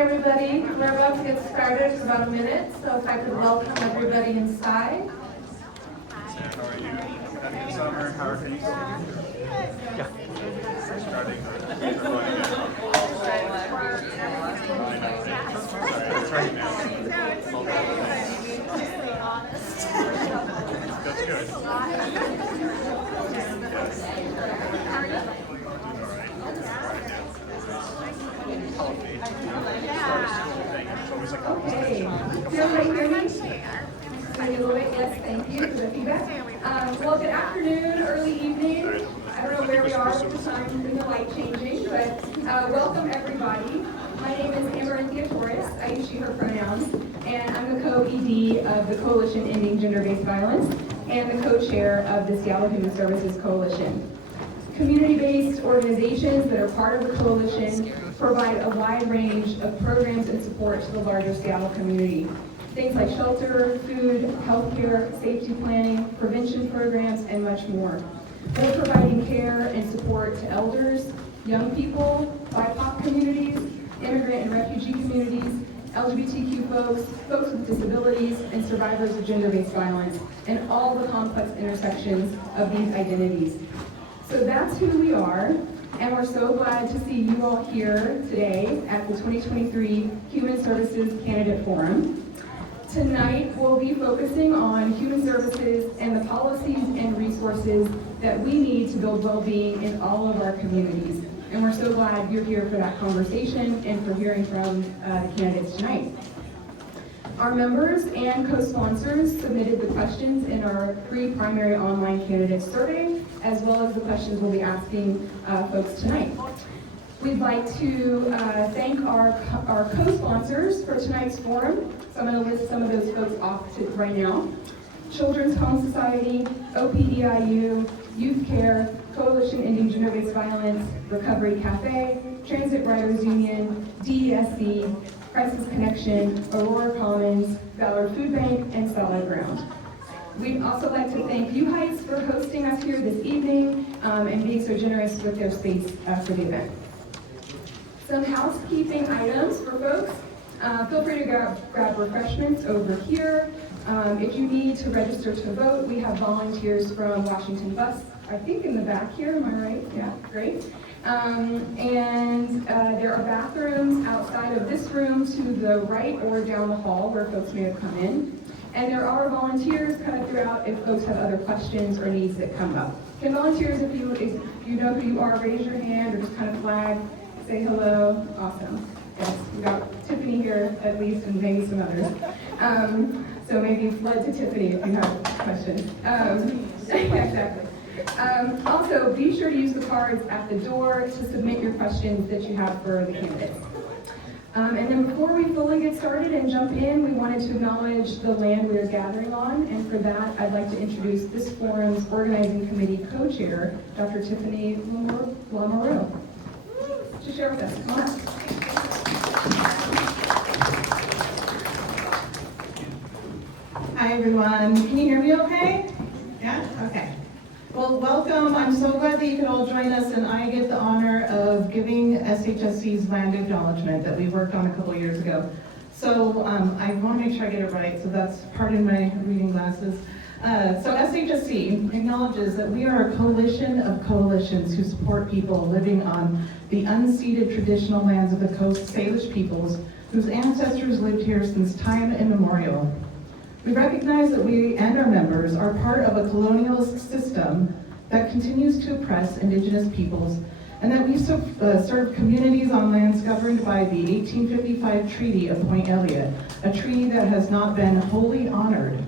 everybody. We're about to get started in about a minute, so if I could welcome everybody inside. How are you? Happy summer. How are things? Yeah. Starting. That's right. That's good. Okay. Everybody hear me? A little bit, yes, thank you for the feedback. Well, good afternoon, early evening. I don't know where we are at the time in the light changing, but welcome everybody. My name is Torres. I use she, her pronouns, and I'm the co-ED of the Coalition Ending Gender-Based Violence and the co-chair of the Seattle Human Services Coalition. Community-based organizations that are part of the coalition provide a wide range of programs and support to the larger Seattle community. Things like shelter, food, healthcare, safety planning, prevention programs, and much more. We're providing care and support to elders, young people, BIPOC communities, immigrant and refugee communities, LGBTQ folks, folks with disabilities, and survivors of gender-based violence, and all the complex intersections of these identities. So that's who we are, and we're so glad to see you all here today at the 2023 Human Services Candidate Forum. Tonight, we'll be focusing on human services and the policies and resources that we need to build well-being in all of our communities. And we're so glad you're here for that conversation and for hearing from the candidates tonight. Our members and co-sponsors submitted the questions in our free primary online candidate survey, as well as the questions we'll be asking folks tonight. We'd like to thank our co-sponsors for tonight's forum. So I'm going to list some of those folks off right now. Children's Home Society, OPDIU, Youth Care, Coalition Ending Gender-Based Violence, Recovery Cafe, Transit Riders Union, DESC, Crisis Connection, Aurora Commons, Ballard Food Bank, and Solid Ground. We'd also like to thank U Heights for hosting us here this evening and being so generous with their space for the event. Some housekeeping items for folks. Feel free to grab refreshments over here. If you need to register to vote, we have volunteers from Washington Bus, I think in the back here, am I right? Yeah, great. There are bathrooms outside of this room to the right or down the hall where folks may have come in. And there are volunteers kind of throughout if folks have other questions or needs that come up. Can volunteers, if you know who you are, raise your hand or just kind of flag, say hello. Awesome. Yes, we got Tiffany here at least, and maybe some others. So maybe flood to Tiffany if you have questions. Exactly. Also, be sure to use the cards at the door to submit your questions that you have for the candidates. And then before we fully get started and jump in, we wanted to acknowledge the land we are gathering on, and for that, I'd like to introduce this forum's organizing committee co-chair, Dr. Tiffany Lamoureux, to share with us. Come on. Hi everyone, can you hear me okay? Yeah? Okay. Well, welcome. I'm so glad that you could all join us, and I get the honor of giving SHSC's land acknowledgement that we worked on a couple years ago. So I want to make sure I get it right, so that's pardon my reading glasses. So SHSC acknowledges that we are a coalition of coalitions who support people living on the unceded traditional lands of the Coast Salish peoples whose ancestors lived here since time immemorial. We recognize that we and our members are part of a colonialist system that continues to oppress Indigenous peoples, and that we serve communities on lands governed by the 1855 Treaty of Point Elliott, a treaty that has not been wholly honored.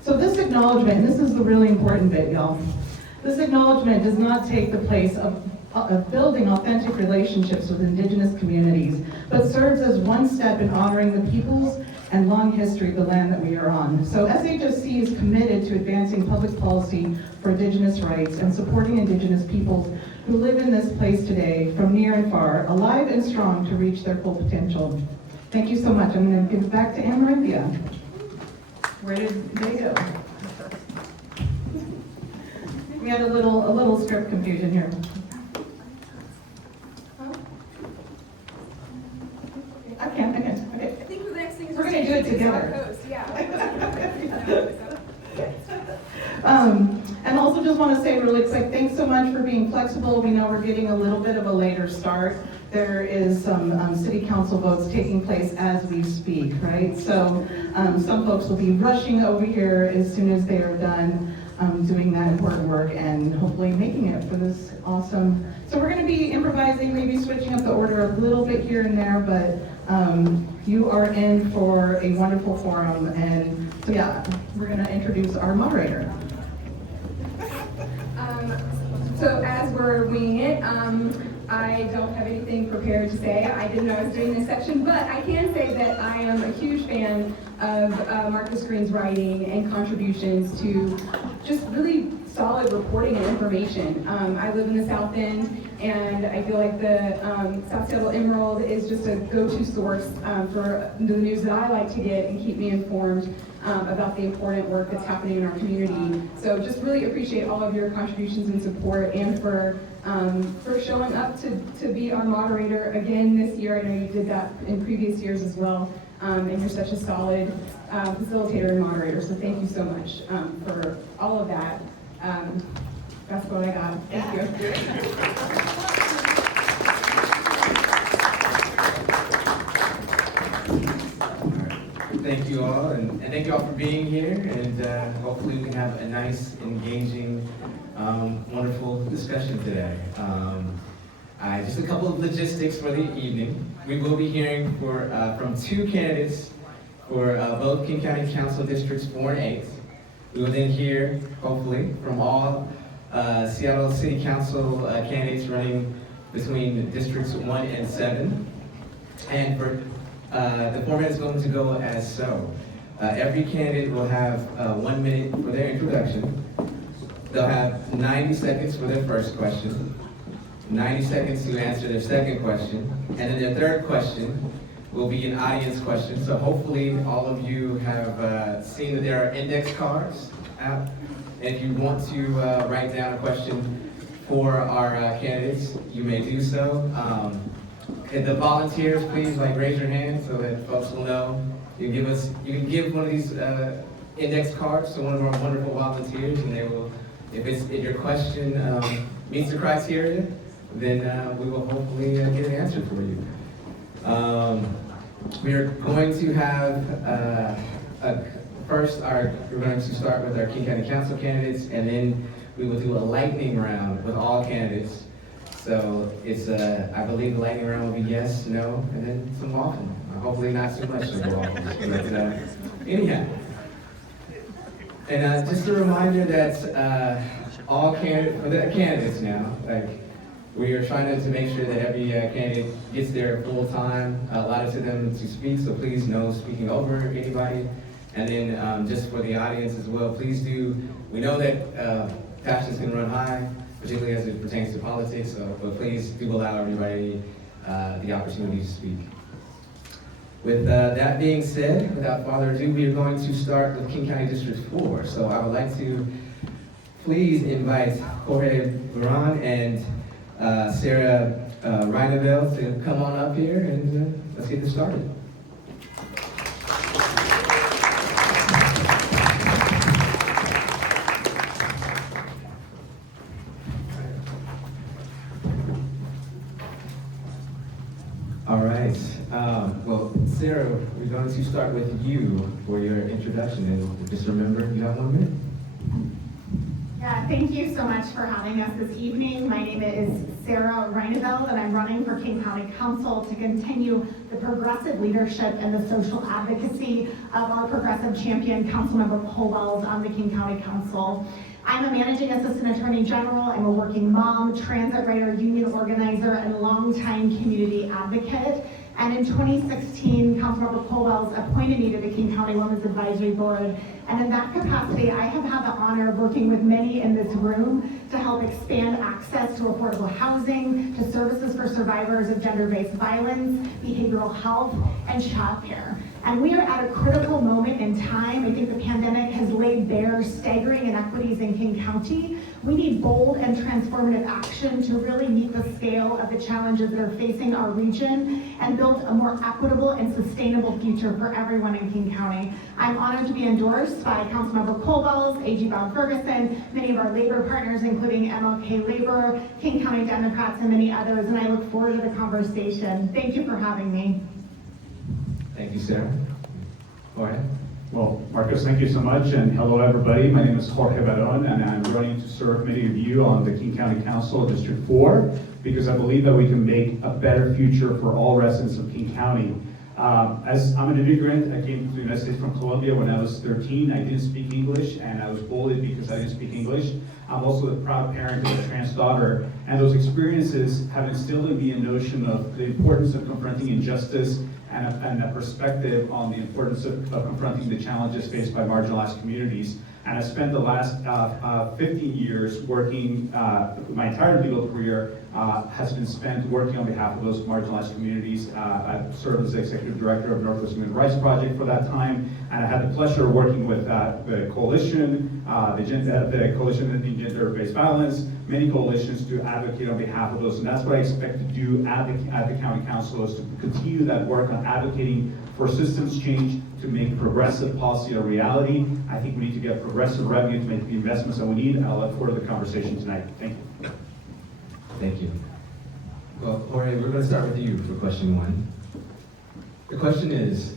So this acknowledgement, and this is the really important bit, y'all, this acknowledgement does not take the place of building authentic relationships with Indigenous communities, but serves as one step in honoring the peoples and long history of the land that we are on. So SHSC is committed to advancing public policy for Indigenous rights and supporting Indigenous peoples who live in this place today from near and far, alive and strong to reach their full potential. Thank you so much. I'm going to give it back to Amaranthia. Where did they go? We had a little script confusion here. good together. Coast, yeah. And also just want to say really quick, thanks so much for being flexible. We know we're getting a little bit of a later start. There is some city council votes taking place as we speak, right? So some folks will be rushing over here as soon as they are done doing that important work and hopefully making it for this awesome. So we're going to be improvising, maybe switching up the order a little bit here and there, but you are in for a wonderful forum. And so yeah, we're going to introduce our moderator. So as we're winging it, I don't have anything prepared to say. I didn't know I was doing this section, but I can say that I am a huge fan of Marcus Green's writing and contributions to just really solid reporting and information. I live in the South End, and I feel like the South Seattle Emerald is just a go-to source for the news that I like to get and keep me informed about the important work that's happening in our community. So just really appreciate all of your contributions and support, and for showing up to be our moderator again this year. I know you did that in previous years as well, and you're such a solid facilitator and moderator, so thank you so much for all of that. That's what I got. Thank you. Thank you all, and thank you all for being here, and hopefully we can have a nice, engaging, wonderful discussion today. Just a couple of logistics for the evening. We will be hearing from two candidates for both King County Council Districts 4 and 8. We will then hear, hopefully, from all Seattle City Council candidates running between Districts 1 and 7. And for the format is going to go as so. Every candidate will have 1 minute for their introduction. They'll have 90 seconds for their first question, 90 seconds to answer their second question, and then their third question will be an audience question. So hopefully all of you have seen that there are index cards out. And if you want to write down a question for our candidates, you may do so. Can the volunteers please raise your hand so that folks will know? You can give one of these index cards to one of our wonderful volunteers, and they will, if your question meets the criteria, then we will hopefully get an answer for you. We are going to have we're going to start with our King County Council candidates, and then we will do a lightning round with all candidates. So it's, I believe the lightning round will be yes, no, and then some waffle. Hopefully not too much of a waffle. But anyhow. And just a reminder that all candidates now, we are trying to make sure that every candidate gets their full time allotted to them to speak, so please no speaking over anybody. And then just for the audience as well, please do, we know that passions can run high, particularly as it pertains to politics, but please do allow everybody the opportunity to speak. With that being said, without further ado, we are going to start with King County District 4. So I would like to please invite Jorge, Barón, and Sarah Reyneveld to come on up here, and let's get this started. All right. Well, Sarah, we're going to start with you for your introduction, and just remember, you have 1 minute. Yeah, thank you so much for having us this evening. My name is Sarah Reyneveld, and I'm running for King County Council to continue the progressive leadership and the social advocacy of our progressive champion, Councilmember Colwell, on the King County Council. I'm a managing assistant attorney general. I'm a working mom, transit rider, union organizer, and longtime community advocate. And in 2016, Councilmember Colwell appointed me to the King County Women's Advisory Board. And in that capacity, I have had the honor of working with many in this room to help expand access to affordable housing, to services for survivors of gender-based violence, behavioral health, and childcare. And we are at a critical moment in time. I think the pandemic has laid bare staggering inequities in King County. We need bold and transformative action to really meet the scale of the challenges that are facing our region and build build a more equitable and sustainable future for everyone in King County. I'm honored to be endorsed by Councilmember Colwell, A.G. Bob Ferguson, many of our labor partners, including MLK Labor, King County Democrats, and many others, and I look forward to the conversation. Thank you for having me. Thank you, Sarah. Jorge? Well, Marcos, thank you so much, and hello everybody. My name is Jorge Barón, and I'm running to serve many of you on the King County Council District 4, because I believe that we can make a better future for all residents of King County. As I'm an immigrant, I came to the United States from Colombia when I was 13. I didn't speak English, and I was bullied because I didn't speak English. I'm also a proud parent of a trans daughter, and those experiences have instilled in me a notion of the importance of confronting injustice and a perspective on the importance of confronting the challenges faced by marginalized communities. And I spent the last 15 years working, my entire legal career has been spent working on behalf of those marginalized communities. I've served as the executive director of Northwest Human Rights Project for that time, and I had the pleasure of working with the coalition, the Coalition Ending Gender-Based Violence, many coalitions to advocate on behalf of those. And that's what I expect to do at the county council, is to continue that work on advocating for systems change, to make progressive policy a reality. I think we need to get progressive revenue to make the investments that we need, and I look forward to the conversation tonight. Thank you. Thank you. Well, Jorge, we're going to start with you for question 1. The question is,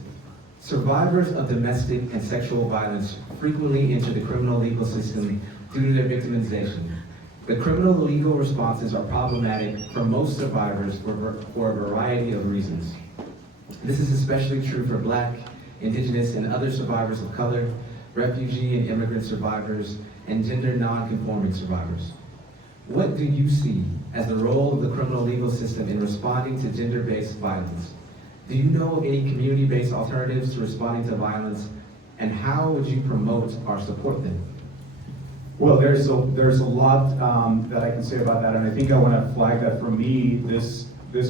survivors of domestic and sexual violence frequently enter the criminal legal system due to their victimization. The criminal legal responses are problematic for most survivors for a variety of reasons. This is especially true for Black, Indigenous, and other survivors of color, refugee and immigrant survivors, and gender non-conforming survivors. What do you see as the role of the criminal legal system in responding to gender-based violence? Do you know of any community-based alternatives to responding to violence, and how would you promote or support them? Well, there's a lot that I can say about that, and I think I want to flag that for me, this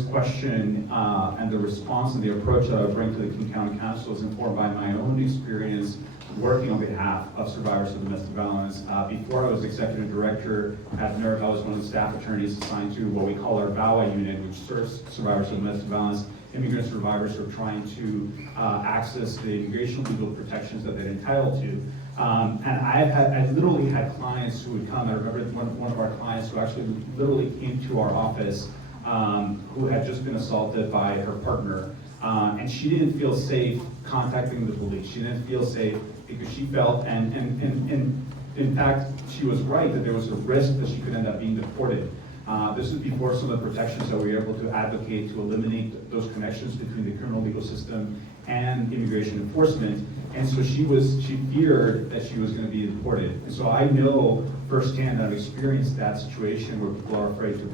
question and the response and the approach that I bring to the King County Council is informed by my own experience working on behalf of survivors of domestic violence. Before I was executive director at NERC, I was one of the staff attorneys assigned to what we call our VAWA unit, which serves survivors of domestic violence, immigrant survivors who are trying to access the immigration legal protections that they're entitled to. And I literally had clients who would come. I remember one of our clients who actually literally came to our office who had just been assaulted by her partner. And she didn't feel safe contacting the police. She didn't feel safe because she felt, and in fact, she was right, that there was a risk that she could end up being deported. This is before some of the protections that we were able to advocate to eliminate those connections between the criminal legal system and immigration enforcement. And so she feared that she was going to be deported. And so I know firsthand, I've experienced that situation where people are afraid to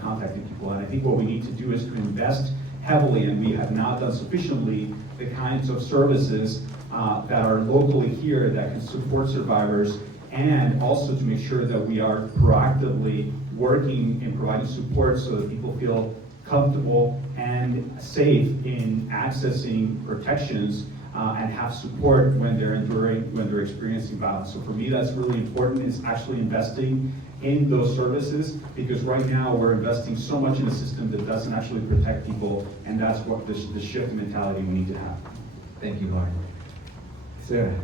contacting people. And I think what we need to do is to invest heavily, and we have not done sufficiently, the kinds of services that are locally here that can support survivors, and also to make sure that we are proactively working and providing support so that people feel comfortable and safe in accessing protections and have support when they're experiencing violence. So for me, that's really important, is actually investing in those services, because right now we're investing so much in a system that doesn't actually protect people, and that's what the shift in mentality we need to have. Thank you, Maren. Sarah.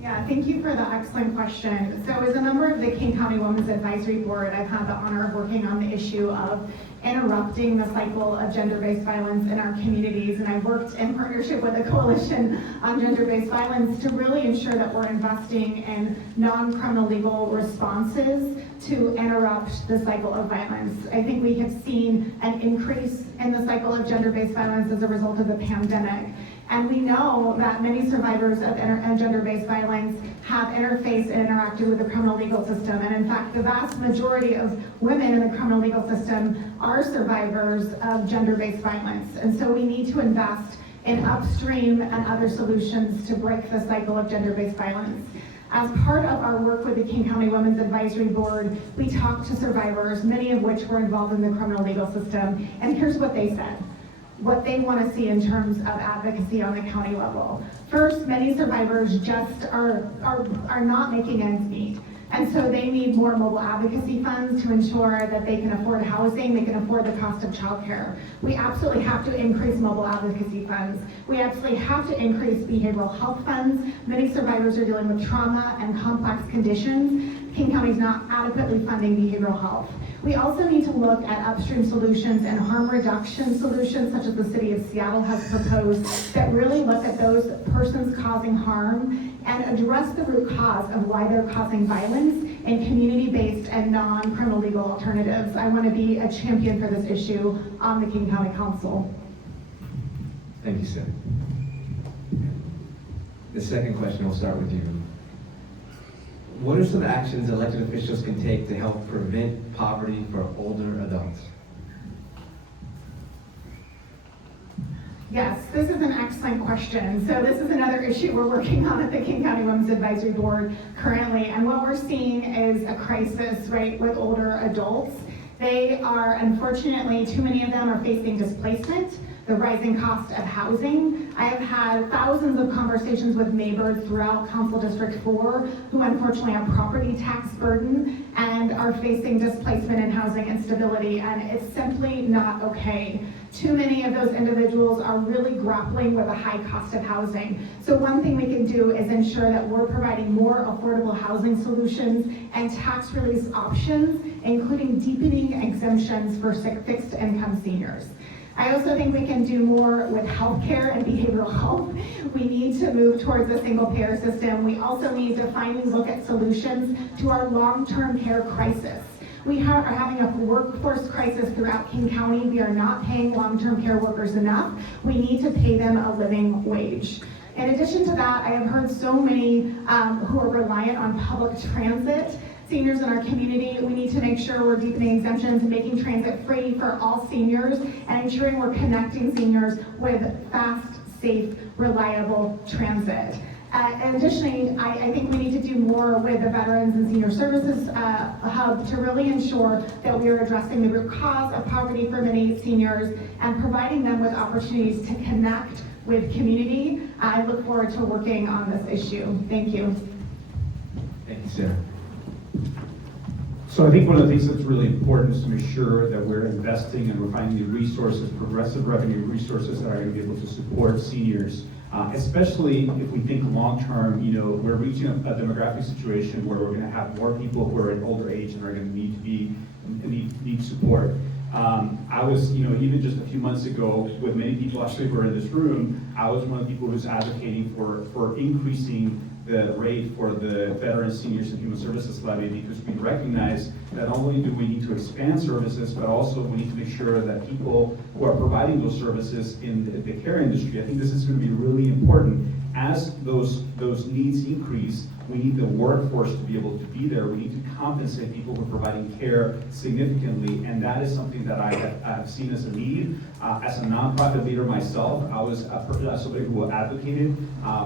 Yeah, thank you for the excellent question. So as a member of the King County Women's Advisory Board, I've had the honor of working on the issue of interrupting the cycle of gender-based violence in our communities. And I've worked in partnership with the Coalition on Gender-Based Violence to really ensure that we're investing in non-criminal legal responses to interrupt the cycle of violence. I think we have seen an increase in the cycle of gender-based violence as a result of the pandemic. And we know that many survivors of gender-based violence have interfaced and interacted with the criminal legal system. And in fact, the vast majority of women in the criminal legal system are survivors of gender-based violence. And so we need to invest in upstream and other solutions to break the cycle of gender-based violence. As part of our work with the King County Women's Advisory Board, we talked to survivors, many of which were involved in the criminal legal system. And here's what they said. What they want to see in terms of advocacy on the county level. First, many survivors just are not making ends meet. And so they need more mobile advocacy funds to ensure that they can afford housing, they can afford the cost of childcare. We absolutely have to increase mobile advocacy funds. We absolutely have to increase behavioral health funds. Many survivors are dealing with trauma and complex conditions. King County is not adequately funding behavioral health. We also need to look at upstream solutions and harm reduction solutions, such as the city of Seattle has proposed, that really look at those persons causing harm and address the root cause of why they're causing violence in community-based and non-criminal legal alternatives. I want to be a champion for this issue on the King County Council. Thank you, Sarah. The second question, we'll start with you. What are some actions elected officials can take to help prevent poverty for older adults? Yes, this is an excellent question. So this is another issue we're working on at the King County Women's Advisory Board currently. And what we're seeing is a crisis, right, with older adults. They are, unfortunately, too many of them are facing displacement, the rising cost of housing. I have had thousands of conversations with neighbors throughout Council District 4 who unfortunately have property tax burden and are facing displacement and housing instability, and it's simply not okay. Too many of those individuals are really grappling with a high cost of housing. So one thing we can do is ensure that we're providing more affordable housing solutions and tax release options, including deepening exemptions for fixed income seniors. I also think we can do more with healthcare and behavioral health. We need to move towards a single payer system. We also need to finally look at solutions to our long-term care crisis. We are having a workforce crisis throughout King County. We are not paying long-term care workers enough. We need to pay them a living wage. In addition to that, I have heard so many who are reliant on public transit. Seniors in our community, we need to make sure we're deepening exemptions and making transit free for all seniors and ensuring we're connecting seniors with fast, safe, reliable transit. And additionally, I think we need to do more with the Veterans and Senior Services Hub to really ensure that we are addressing the root cause of poverty for many seniors and providing them with opportunities to connect with community. I look forward to working on this issue. Thank you. Thank you, Sarah. So I think one of the things that's really important is to make sure that we're investing and we're finding the resources, progressive revenue resources that are going to be able to support seniors, especially if we think long-term. You know, we're reaching a demographic situation where we're going to have more people who are in older age and are going to need support. I was, even just a few months ago, with many people actually who are in this room, I was one of the people who's advocating for increasing the rate for the Veterans, Seniors, and Human Services levy, because we recognize that not only do we need to expand services, but also we need to make sure that people who are providing those services in the care industry, I think this is going to be really important. As those needs increase, we need the workforce to be able to be there. We need to compensate people who are providing care significantly, and that is something that I have seen as a need. As a nonprofit leader myself, I was somebody who advocated.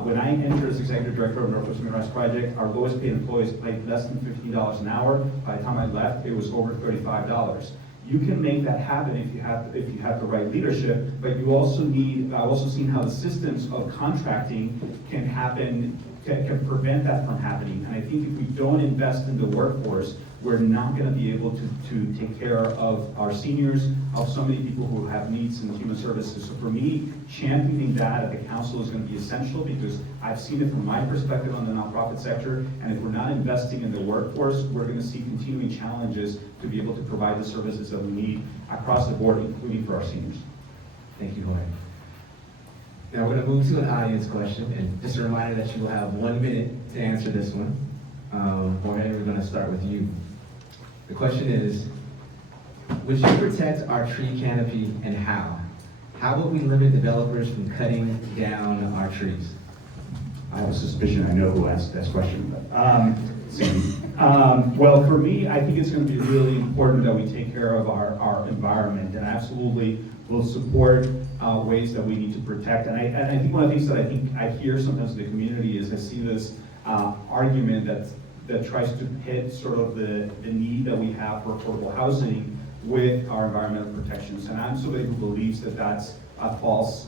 When I entered as executive director of Northwest Human Rights Project, our lowest paid employees paid less than $15 an hour. By the time I left, it was over $35. You can make that happen if you have the right leadership, but you also need. I've also seen how the systems of contracting can prevent that from happening. And I think if we don't invest in the workforce, we're not going to be able to take care of our seniors, of so many people who have needs in human services. So for me, championing that at the council is going to be essential, because I've seen it from my perspective on the nonprofit sector, and if we're not investing in the workforce, we're going to see continuing challenges to be able to provide the services that we need across the board, including for our seniors. Thank you, Jorge. Now we're going to move to an audience question, and just a reminder that you will have 1 minute to answer this one. Jorge, we're going to start with you. The question is, would you protect our tree canopy, and how? How would we limit developers from cutting down our trees? I have a suspicion I know who asked this question. Well, for me, I think it's going to be really important that we take care of our environment, and absolutely will support ways that we need to protect. And I think one of the things that I hear sometimes in the community is I see this argument that tries to pit sort of the need that we have for affordable housing with our environmental protections. And I'm somebody who believes that that's a false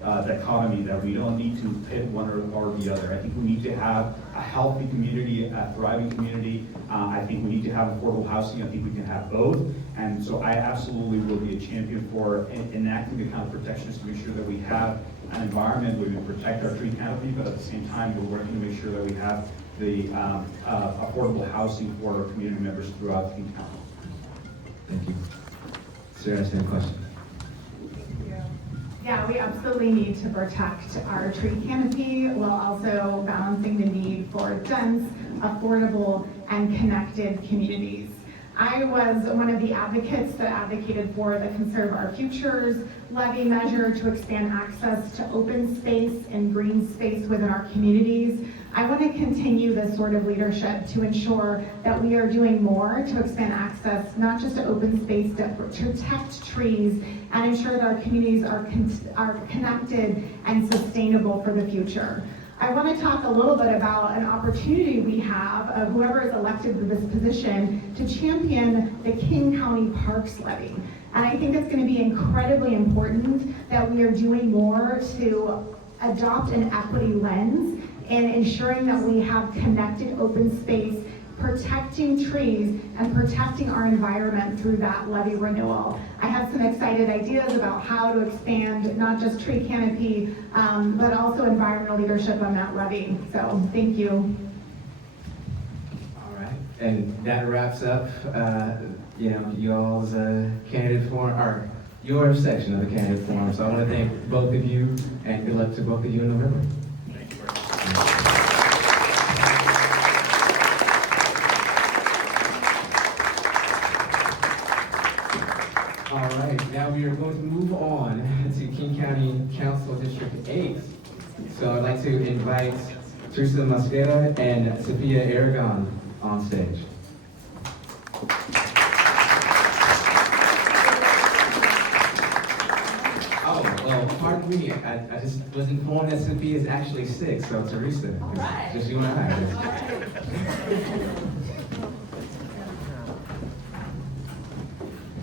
dichotomy, that we don't need to pit one or the other. I think we need to have a healthy community, a thriving community. I think we need to have affordable housing. I think we can have both. And so I absolutely will be a champion for enacting the kind of protections to make sure that we have an environment where we protect our tree canopy, but at the same time, we're working to make sure that we have the affordable housing for our community members throughout King County. Thank you. Sarah, same question. Yeah, we absolutely need to protect our tree canopy while also balancing the need for dense, affordable, and connected communities. I was one of the advocates that advocated for the Conserve Our Futures levy measure to expand access to open space and green space within our communities. I want to continue this sort of leadership to ensure that we are doing more to expand access, not just to open space, but to protect trees and ensure that our communities are connected and sustainable for the future. I want to talk a little bit about an opportunity we have of whoever is elected to this position to champion the King County Parks Levy. And I think it's going to be incredibly important that we are doing more to adopt an equity lens and ensuring that we have connected open space, protecting trees, and protecting our environment through that levy renewal. I have some excited ideas about how to expand not just tree canopy, but also environmental leadership on that levy. So thank you. All right, and that wraps up, you all's candidate forum, or your section of the candidate forum. So I want to thank both of you, and good luck to both of you in November. Thank you very much. All right, now we are going to move on to King County Council District 8. So I'd like to invite Teresa Mosqueda and Sophia Aragon on stage. Oh, well, pardon me, I just was informed that Sophia is actually sick, so Teresa, right. just you and I.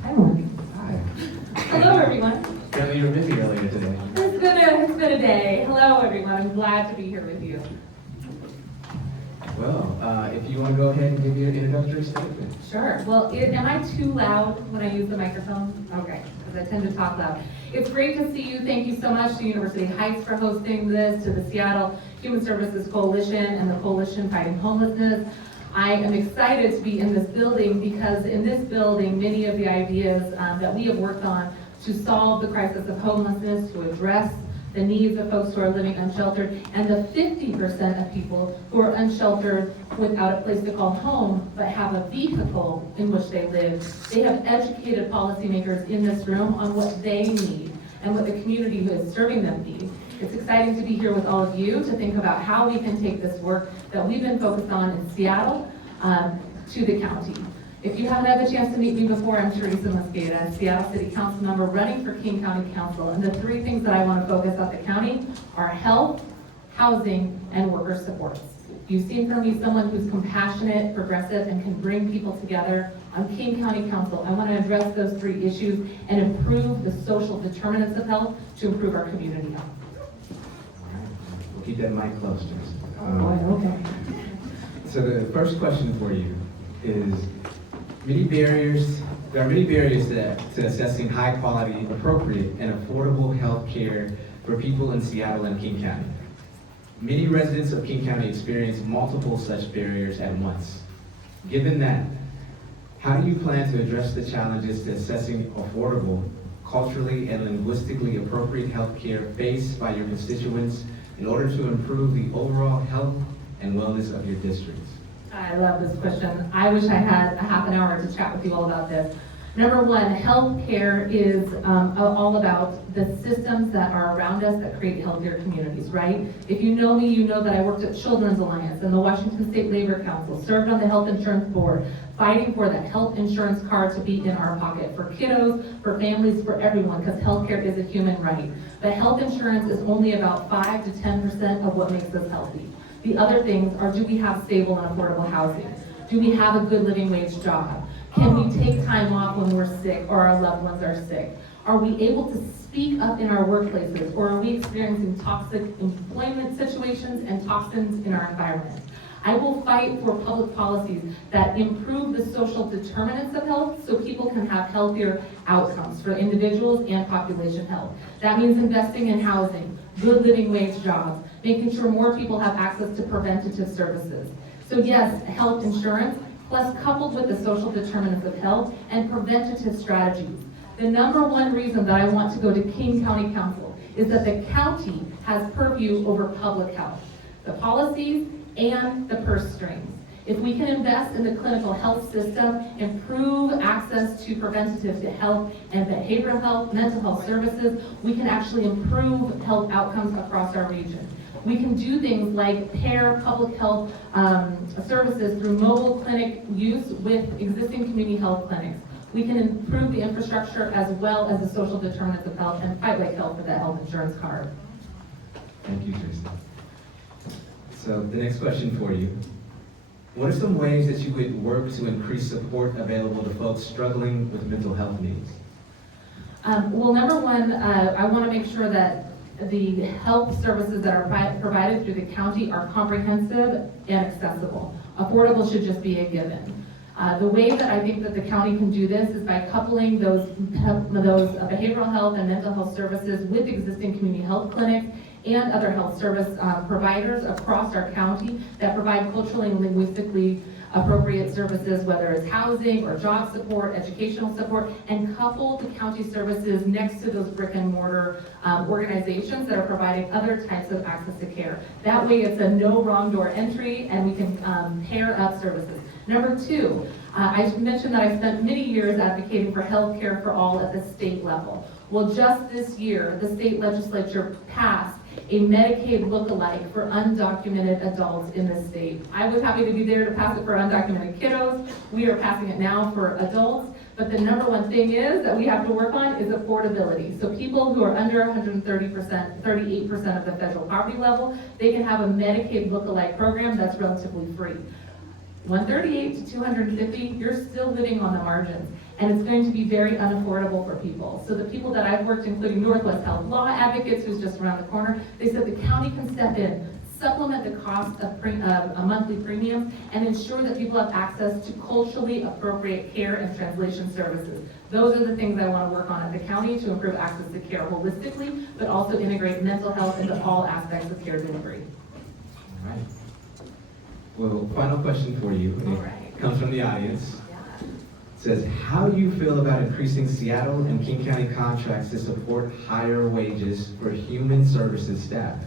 Hi, Mark. Hi. Hello, everyone. Apparently you were busy earlier today. It's been a day. Hello, everyone. I'm glad to be here with you. Well, if you want to go ahead and give your introductory statement. Sure. Well, am I too loud when I use the microphone? Okay, because I tend to talk loud. It's great to see you. Thank you so much to University Heights for hosting this, to the Seattle Human Services Coalition and the Coalition Fighting Homelessness. I am excited to be in this building because in this building, many of the ideas that we have worked on to solve the crisis of homelessness, to address the needs of folks who are living unsheltered, and the 50% of people who are unsheltered without a place to call home, but have a vehicle in which they live. They have educated policymakers in this room on what they need and what the community who is serving them needs. It's exciting to be here with all of you to think about how we can take this work that we've been focused on in Seattle to the county. If you haven't had the chance to meet me before, I'm Teresa Mosqueda, Seattle City Council member running for King County Council. And the three things that I want to focus on the county are health, housing, and worker supports. You've seen from me someone who's compassionate, progressive, and can bring people together. On King County Council, I want to address those three issues and improve the social determinants of health to improve our community health. We'll keep that mic close, Teresa. Oh, okay. So the first question for you is, there are many barriers to accessing high quality, appropriate, and affordable health care for people in Seattle and King County. Many residents of King County experience multiple such barriers at once. Given that, how do you plan to address the challenges to accessing affordable, culturally and linguistically appropriate health care faced by your constituents in order to improve the overall health and wellness of your districts? I love this question. I wish I had a half an hour to chat with you all about this. Number one, healthcare is all about the systems that are around us that create healthier communities, right? If you know me, you know that I worked at Children's Alliance and the Washington State Labor Council, served on the Health Insurance Board, fighting for that health insurance card to be in our pocket for kiddos, for families, for everyone, because healthcare is a human right. But health insurance is only about 5 to 10% of what makes us healthy. The other things are, do we have stable and affordable housing? Do we have a good living wage job? Can we take time off when we're sick or our loved ones are sick? Are we able to speak up in our workplaces, or are we experiencing toxic employment situations and toxins in our environment? I will fight for public policies that improve the social determinants of health so people can have healthier outcomes for individuals and population health. That means investing in housing, good living wage jobs, making sure more people have access to preventative services. So yes, health insurance, plus coupled with the social determinants of health and preventative strategies. The number one reason that I want to go to King County Council is that the county has purview over public health, the policies and the purse strings. If we can invest in the clinical health system, improve access to preventative health and behavioral health, mental health services, we can actually improve health outcomes across our region. We can do things like pair public health services through mobile clinic use with existing community health clinics. We can improve the infrastructure as well as the social determinants of health and fight like hell for that health insurance card. Thank you, Teresa. So the next question for you. What are some ways that you would work to increase support available to folks struggling with mental health needs? Well, number one, I want to make sure that the health services that are provided through the county are comprehensive and accessible. Affordable should just be a given. The way that I think that the county can do this is by coupling those behavioral health and mental health services with existing community health clinics and other health service providers across our county that provide culturally and linguistically appropriate services, whether it's housing or job support, educational support, and couple the county services next to those brick and mortar organizations that are providing other types of access to care. That way it's a no wrong door entry and we can pair up services. Number two, I mentioned that I spent many years advocating for health care for all at the state level. Well, just this year, the state legislature passed a Medicaid lookalike for undocumented adults in the state. I was happy to be there to pass it for undocumented kiddos. We are passing it now for adults. But the number one thing is that we have to work on is affordability. So people who are under 38% of the federal poverty level, they can have a Medicaid lookalike program that's relatively free. 138 to 250, you're still living on the margins. And it's going to be very unaffordable for people. So the people that I've worked, including Northwest Health Law Advocates, who's just around the corner, they said the county can step in, supplement the cost of a monthly premium, and ensure that people have access to culturally appropriate care and translation services. Those are the things I want to work on at the county to improve access to care holistically, but also integrate mental health into all aspects of care delivery. All right. Well, final question for you. All right. It comes from the audience. Says, how do you feel about increasing Seattle and King County contracts to support higher wages for human services staff?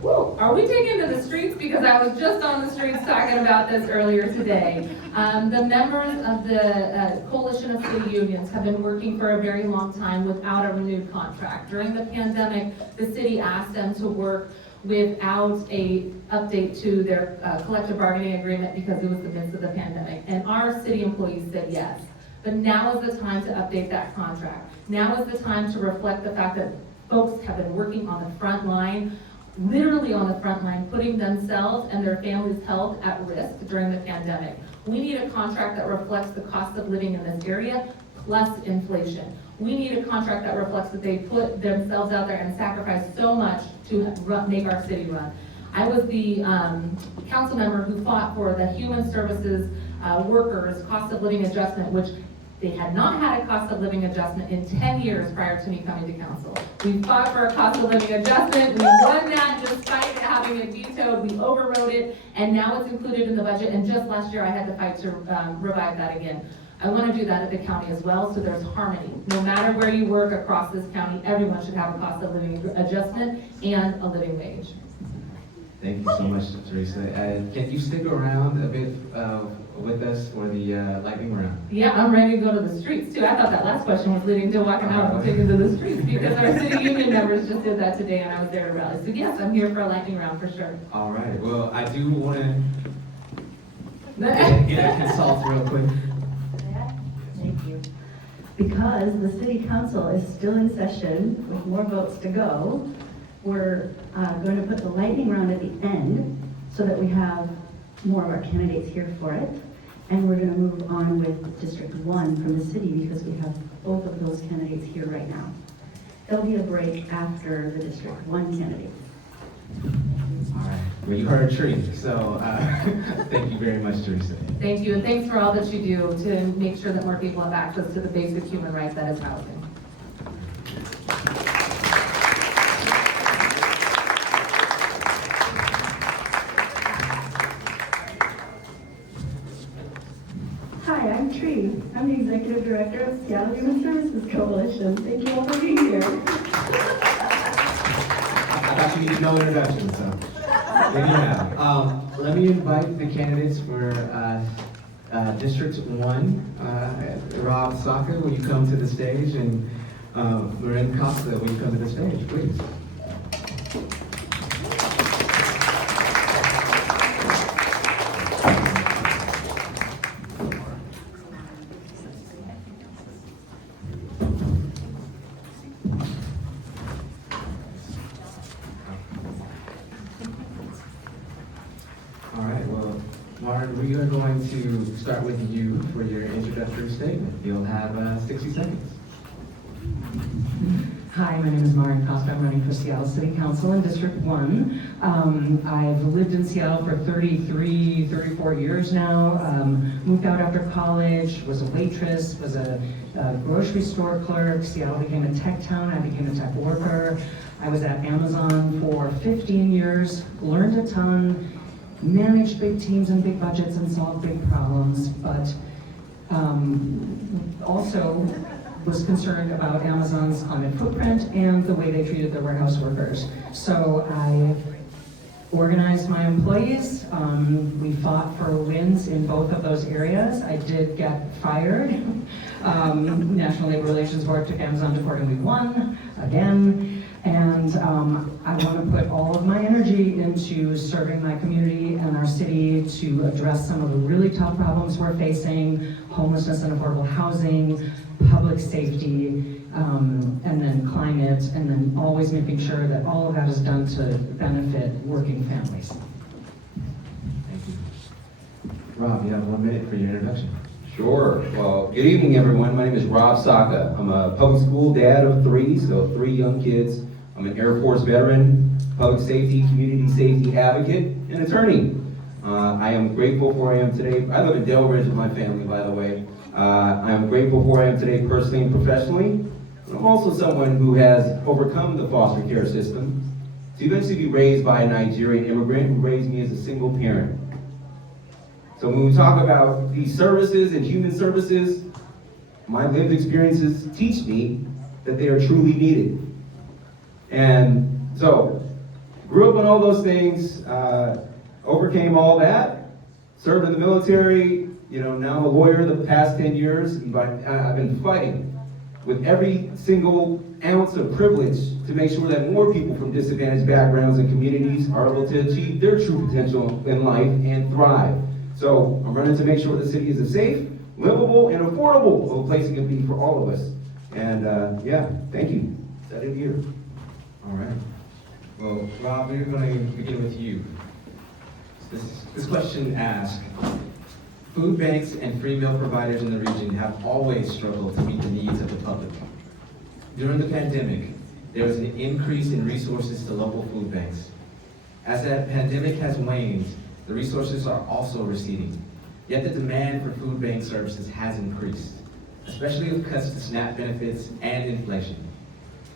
Woo, are we taking to the streets? Because I was just on the streets talking about this earlier today. The members of the Coalition of City Unions have been working for a very long time without a renewed contract. During the pandemic, the city asked them to work without a update to their collective bargaining agreement because it was the midst of the pandemic. And our city employees said yes. But now is the time to update that contract. Now is the time to reflect the fact that folks have been working on the front line, literally on the front line, putting themselves and their families' health at risk during the pandemic. We need a contract that reflects the cost of living in this area, plus inflation. We need a contract that reflects that they put themselves out there and sacrifice so much to make our city run. I was the council member who fought for the human services workers' cost of living adjustment, which they had not had a cost of living adjustment in 10 years prior to me coming to council. We fought for a cost of living adjustment. We won that despite having it vetoed. We overrode it, and now it's included in the budget. And just last year, I had to fight to revive that again. I want to do that at the county as well, so there's harmony. No matter where you work across this county, everyone should have a cost of living adjustment and a living wage. Thank you so much, Teresa. Can you stick around a bit with us for the lightning round? Yeah, I'm ready to go to the streets too. I thought that last question was leading to walking out and taking to the streets because our city union members just did that today and I was there to rally. So yes, I'm here for a lightning round for sure. All right. Well, I do want to get a consult real quick. Thank you. Because the city council is still in session with more votes to go, we're going to put the lightning round at the end so that we have more of our candidates here for it. And we're going to move on with District 1 from the city because we have both of those candidates here right now. There'll be a break after the District 1 candidate. All right. Well, you heard a tree, so thank you very much, Teresa. Thank you, and thanks for all that you do to make sure that more people have access to the basic human right that is housing. Hi, I'm Tree. I'm the Executive Director of Seattle Human Services Coalition. Thank you all for being here. I thought you needed no introduction, so there you have. Let me invite the candidates for District 1. Rob Saka, will you come to the stage? And Maren Costa, will you come to the stage, please? All right, well, Maren, we are going to start with you for your introductory statement. You'll have 60 seconds. Hi, my name is Maren Costa. I'm running for Seattle City Council in District 1. I've lived in Seattle for 34 years now. Moved out after college, was a waitress, was a grocery store clerk. Seattle became a tech town. I became a tech worker. I was at Amazon for 15 years, learned a ton, managed big teams and big budgets and solved big problems, but also was concerned about Amazon's climate footprint and the way they treated their warehouse workers. So I organized my employees. We fought for wins in both of those areas. I did get fired. National Labor Relations Board took Amazon to court and we won again. And I want to put all of my energy into serving my community and our city to address some of the really tough problems we're facing: homelessness and affordable housing, public safety, and then climate, and then always making sure that all of that is done to benefit working families. Thank you. Rob, you have 1 minute for your introduction. Sure. Well, good evening, everyone. My name is Rob Saka. I'm a public school dad of 3, so 3 young kids. I'm an Air Force veteran, public safety, community safety advocate, and attorney. I am grateful for where I am today. I live in Del Ridge with my family, by the way. I am grateful for where I am today personally and professionally. I'm also someone who has overcome the foster care system to eventually be raised by a Nigerian immigrant who raised me as a single parent. So when we talk about these services and human services, my lived experiences teach me that they are truly needed. And so, grew up on all those things, overcame all that, served in the military, now I'm a lawyer the past 10 years, but I've been fighting with every single ounce of privilege to make sure that more people from disadvantaged backgrounds and communities are able to achieve their true potential in life and thrive. So I'm running to make sure the city is a safe, livable, and affordable place it can be for all of us. And thank you. Set it here. All right. Well, Rob, we're going to begin with you. This question asks, food banks and free meal providers in the region have always struggled to meet the needs of the public. During the pandemic, there was an increase in resources to local food banks. As that pandemic has waned, the resources are also receding. Yet the demand for food bank services has increased, especially with cuts to SNAP benefits and inflation.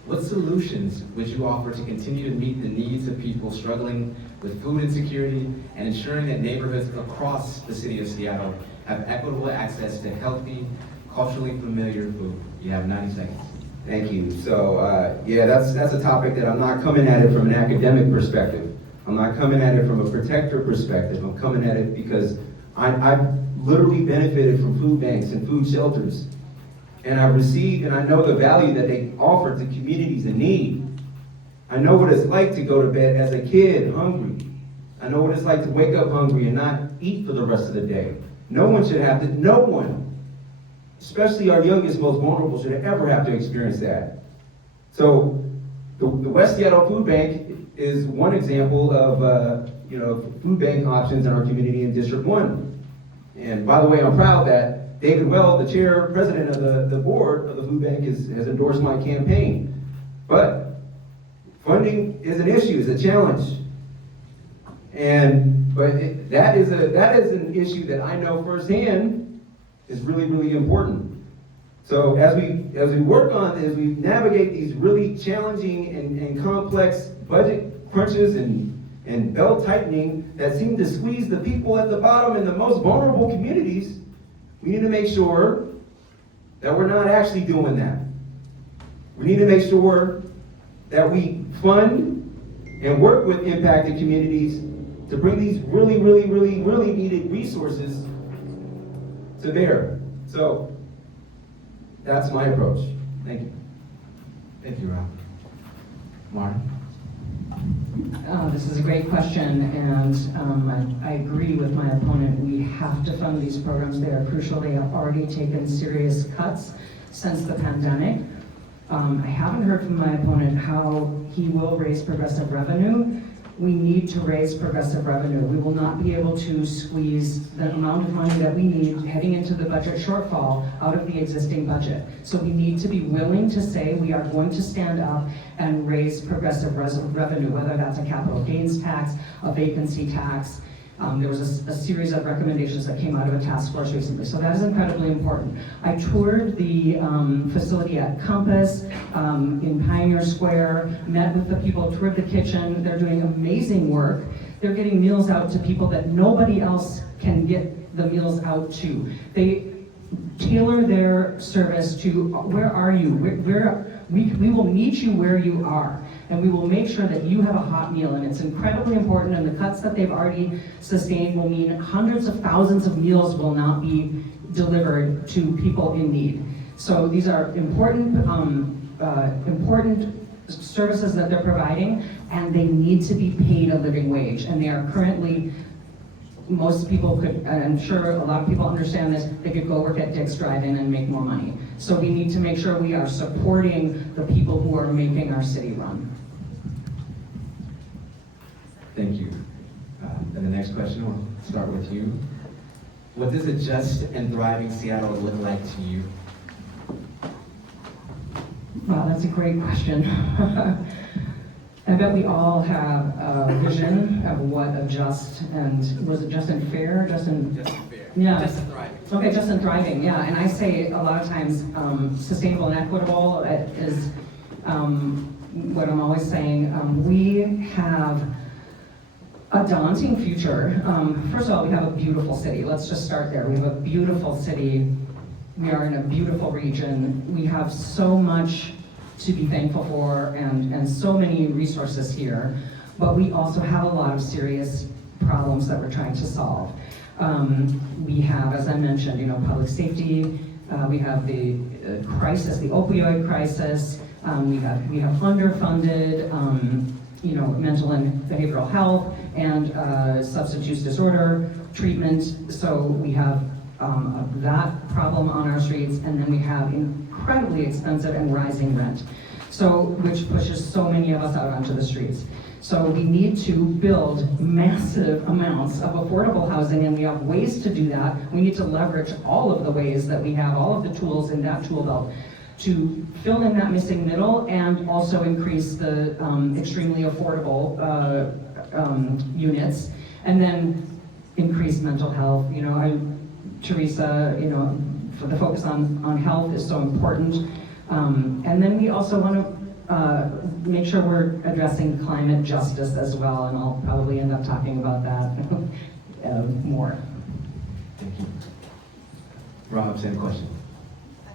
What solutions would you offer to continue to meet the needs of people struggling with food insecurity and ensuring that neighborhoods across the city of Seattle have equitable access to healthy, culturally familiar food? You have 90 seconds. Thank you. So that's a topic that I'm not coming at it from an academic perspective. I'm not coming at it from a protector perspective. I'm coming at it because I've literally benefited from food banks and food shelters. And I've received, and I know the value that they offer to communities in need. I know what it's like to go to bed as a kid hungry. I know what it's like to wake up hungry and not eat for the rest of the day. No one, especially our youngest, most vulnerable, should ever have to experience that. So the West Seattle Food Bank is one example of food bank options in our community in District 1. And by the way, I'm proud that David Well, the chair, president of the board of the food bank, has endorsed my campaign. But funding is an issue, is a challenge. That is an issue that I know firsthand is really, really important. So as we work on this, we navigate these really challenging and complex budget crunches and belt tightening that seem to squeeze the people at the bottom in the most vulnerable communities, we need to make sure that we're not actually doing that. We need to make sure that we fund and work with impacted communities to bring these really, really, really, really needed resources to bear. So that's my approach. Thank you. Thank you, Rob. Maren? This is a great question, and I agree with my opponent. We have to fund these programs. They are crucial. They have already taken serious cuts since the pandemic. I haven't heard from my opponent how he will raise progressive revenue. We need to raise progressive revenue. We will not be able to squeeze the amount of money that we need heading into the budget shortfall out of the existing budget. So we need to be willing to say we are going to stand up and raise progressive revenue, whether that's a capital gains tax, a vacancy tax. There was a series of recommendations that came out of a task force recently, so that is incredibly important. I toured the facility at Compass in Pioneer Square, met with the people, toured the kitchen. They're doing amazing work. They're getting meals out to people that nobody else can get the meals out to. They tailor their service to where are you? We will meet you where you are, and we will make sure that you have a hot meal, and it's incredibly important, and the cuts that they've already sustained will mean hundreds of thousands of meals will not be delivered to people in need. So these are important services that they're providing, and they need to be paid a living wage, and they are currently, most people could, and I'm sure a lot of people understand this, they could go work at Dick's Drive-In and make more money. So we need to make sure we are supporting the people who are making our city run. Thank you. And the next question, we'll start with you. What does a just and thriving Seattle look like to you? Wow, that's a great question. I bet we all have a vision of what a just and, was it just and fair? Just and fair. Yeah. Just and thriving. Okay, just and thriving, yeah. And I say a lot of times sustainable and equitable is what I'm always saying. We have a daunting future. First of all, we have a beautiful city. Let's just start there. We have a beautiful city. We are in a beautiful region. We have so much to be thankful for and so many resources here, but we also have a lot of serious problems that we're trying to solve. We have, as I mentioned, public safety. We have the crisis, the opioid crisis. We have underfunded, mental and behavioral health and substance use disorder treatment. So we have that problem on our streets, and then we have incredibly expensive and rising rent, which pushes so many of us out onto the streets. So we need to build massive amounts of affordable housing, and we have ways to do that. We need to leverage all of the ways that we have, all of the tools in that tool belt to fill in that missing middle and also increase the extremely affordable units, and then increase mental health. Teresa, for the focus on health is so important. And then we also want to make sure we're addressing climate justice as well, and I'll probably end up talking about that more. Thank you. Rob, same question.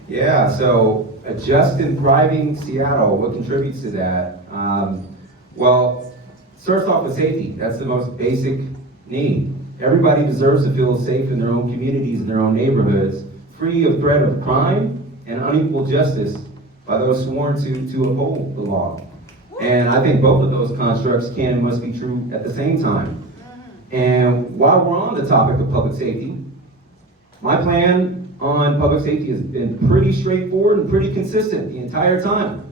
Yeah, so a just and thriving Seattle, what contributes to that? Well, starts off with safety. That's the most basic need. Everybody deserves to feel safe in their own communities, in their own neighborhoods, free of threat of crime and unequal justice by those sworn to uphold the law. And I think both of those constructs can and must be true at the same time. And while we're on the topic of public safety, my plan on public safety has been pretty straightforward and pretty consistent the entire time.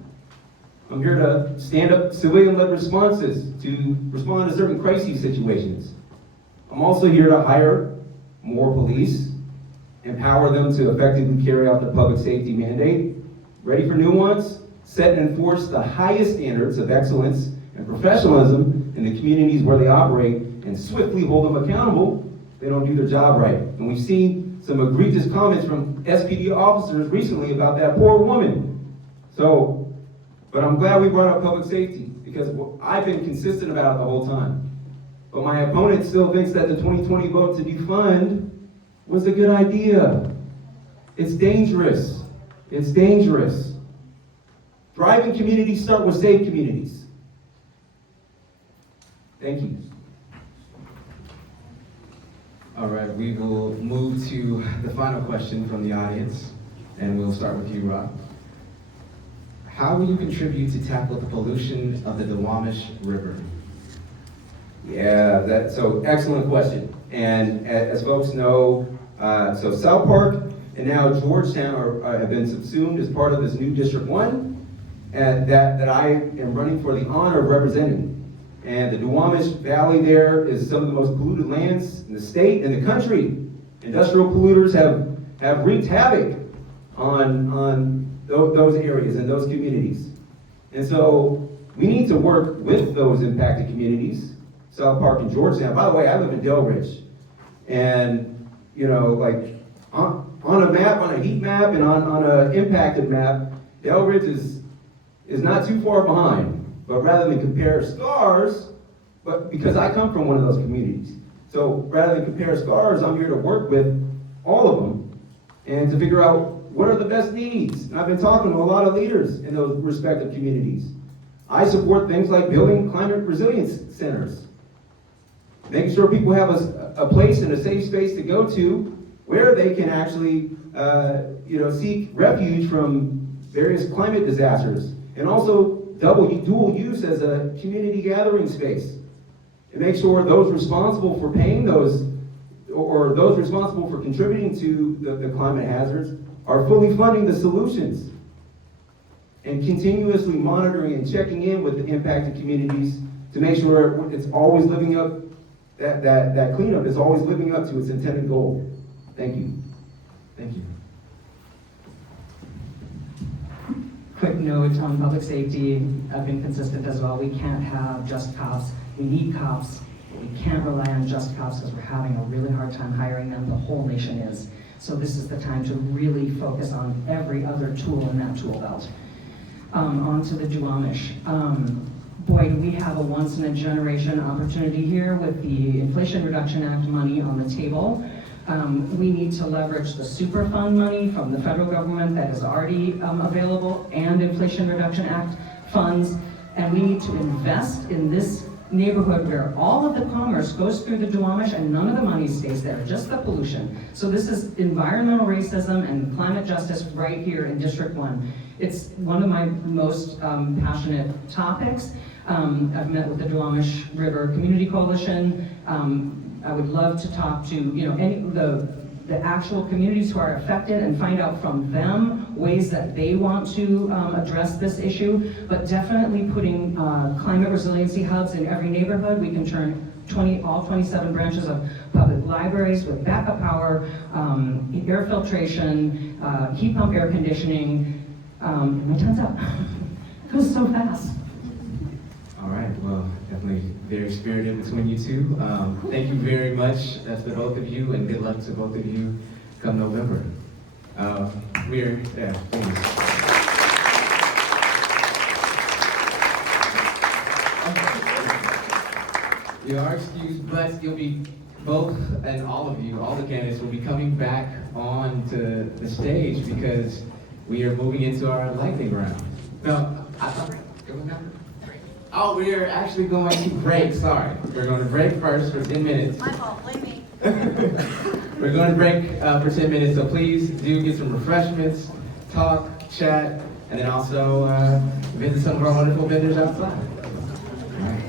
I'm here to stand up civilian-led responses to respond to certain crisis situations. I'm also here to hire more police, empower them to effectively carry out the public safety mandate. Ready for new ones? Set and enforce the highest standards of excellence and professionalism in the communities where they operate, and swiftly hold them accountable if they don't do their job right. And we've seen some egregious comments from SPD officers recently about that poor woman. So, but I'm glad we brought up public safety, because I've been consistent about it the whole time. But my opponent still thinks that the 2020 vote to defund was a good idea. It's dangerous. It's dangerous. Thriving communities start with safe communities. Thank you. All right, we will move to the final question from the audience, and we'll start with you, Rob. How will you contribute to tackle the pollution of the Duwamish River? Yeah, so excellent question. And as folks know, so South Park and now Georgetown have been subsumed as part of this new District 1 that I am running for the honor of representing. And the Duwamish Valley there is some of the most polluted lands in the state and the country. Industrial polluters have wreaked havoc on those areas and those communities. And so we need to work with those impacted communities, South Park and Georgetown. By the way, I live in Delridge. And, you know, like on a map, on a heat map, and on an impacted map, Delridge is not too far behind. But rather than compare scars, but because I come from one of those communities, so rather than compare scars, I'm here to work with all of them and to figure out what are the best needs. And I've been talking to a lot of leaders in those respective communities. I support things like building climate resilience centers, making sure people have a place and a safe space to go to where they can actually seek refuge from various climate disasters, and also dual use as a community gathering space, and make sure those responsible for paying those, or those responsible for contributing to the climate hazards, are fully funding the solutions, and continuously monitoring and checking in with the impacted communities to make sure it's always living up, that cleanup is always living up to its intended goal. Thank you. Thank you. Quick note on public safety, I've been consistent as well. We can't have just cops. We need cops, but we can't rely on just cops because we're having a really hard time hiring them. The whole nation is. So this is the time to really focus on every other tool in that tool belt. On to the Duwamish. Boy, do we have a once-in-a-generation opportunity here with the Inflation Reduction Act money on the table. We need to leverage the Superfund money from the federal government that is already available, and Inflation Reduction Act funds, and we need to invest in this neighborhood where all of the commerce goes through the Duwamish and none of the money stays there, just the pollution. So this is environmental racism and climate justice right here in District 1. It's one of my most passionate topics. I've met with the Duwamish River Community Coalition. I would love to talk to any the actual communities who are affected and find out from them ways that they want to address this issue, but definitely putting climate resiliency hubs in every neighborhood. We can turn all 27 branches of public libraries with backup power, air filtration, heat pump air conditioning. My time's up. It goes so fast. All right, well, definitely very spirited between you two. Thank you very much to both of you, and good luck to both of you come November. Thanks. You are excused, but you'll be both, and all of you, all the candidates will be coming back onto the stage because we are moving into our lightning round. No, oh, we are actually going to break, sorry. We're going to break first for 10 minutes. My fault, blame me. We're going to break for 10 minutes, so please do get some refreshments, talk, chat, and then also visit some of our wonderful vendors outside. All right.